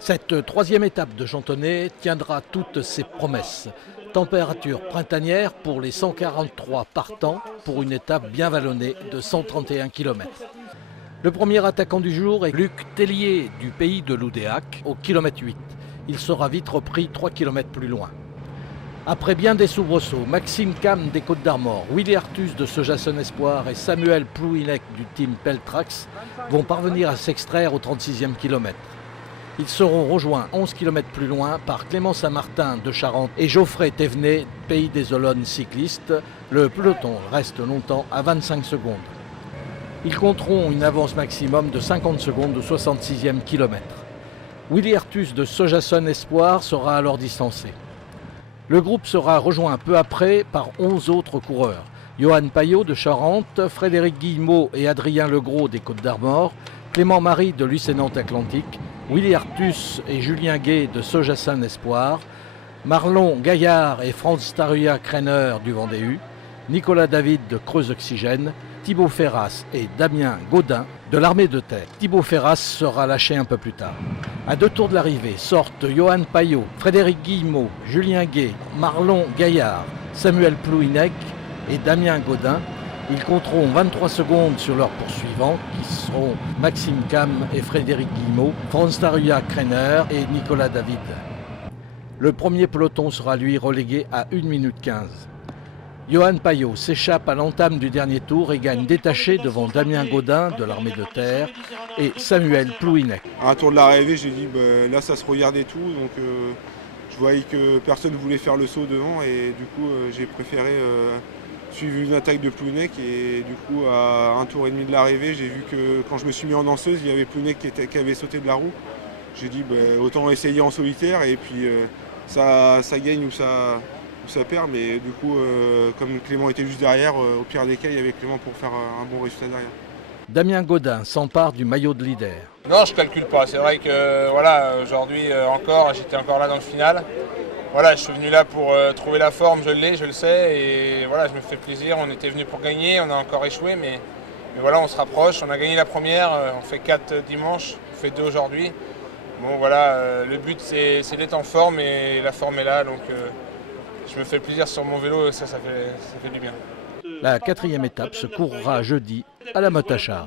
Cette troisième étape de Chantonnay tiendra toutes ses promesses. Température printanière pour les 143 partants pour une étape bien vallonnée de 131 km. Le premier attaquant du jour est Luc Tellier du pays de Loudéac au kilomètre 8. Il sera vite repris 3 km plus loin. Après bien des soubresauts, Maxime Cam des Côtes d'Armor, Willy Artus de Sojason Espoir et Samuel Plouinec du team Peltrax vont parvenir à s'extraire au 36e kilomètre. Ils seront rejoints 11 km plus loin par Clément Saint-Martin de Charente et Geoffrey Thévenet, pays des Olonnes cyclistes. Le peloton reste longtemps à 25 secondes. Ils compteront une avance maximum de 50 secondes au 66e kilomètre. Willy Artus de Sojason Espoir sera alors distancé. Le groupe sera rejoint peu après par 11 autres coureurs. Johan Payot de Charente, Frédéric Guillemot et Adrien Legros des Côtes d'Armor, Clément Marie de Lucénante Atlantique, Willy Artus et Julien Gay de Sojason Espoir, Marlon Gaillard et Franz Taruya Krenner du Vendée U, Nicolas David de Creuse Oxygène, Thibaut Ferras et Damien Gaudin de l'Armée de Terre. Thibaut Ferras sera lâché un peu plus tard. À 2 tours de l'arrivée sortent Johan Payot, Frédéric Guillemot, Julien Gay, Marlon Gaillard, Samuel Plouinec et Damien Gaudin. Ils compteront 23 secondes sur leurs poursuivants qui seront Maxime Cam et Frédéric Guillemot, Franz Taruya Krenner et Nicolas David. Le premier peloton sera lui relégué à 1 minute 15. Johan Payot s'échappe à l'entame du dernier tour et gagne détaché devant Damien Gaudin de l'Armée de Terre et Samuel Plouinec. À un tour de l'arrivée, j'ai dit là ça se regardait tout, donc je voyais que personne ne voulait faire le saut devant et du coup j'ai préféré suivre une attaque de Plouinec et du coup à un tour et demi de l'arrivée, j'ai vu que quand je me suis mis en danseuse, il y avait Plouinec qui avait sauté de la roue. J'ai dit autant essayer en solitaire et puis ça gagne ou ça perd, mais du coup, comme Clément était juste derrière, au pire des cas, il y avait Clément pour faire un bon résultat derrière. Damien Gaudin s'empare du maillot de leader. Non, je ne calcule pas. C'est vrai que voilà, aujourd'hui j'étais encore là dans le final. Voilà, je suis venu là pour trouver la forme, je l'ai, je le sais, et voilà, je me fais plaisir. On était venu pour gagner, on a encore échoué, mais voilà, on se rapproche. On a gagné la première, on fait 4 dimanche, on fait 2 aujourd'hui. Bon voilà, le but c'est d'être en forme et la forme est là, donc je me fais plaisir sur mon vélo, ça fait du bien. La 4e étape se courra jeudi à la Motte-à-Char.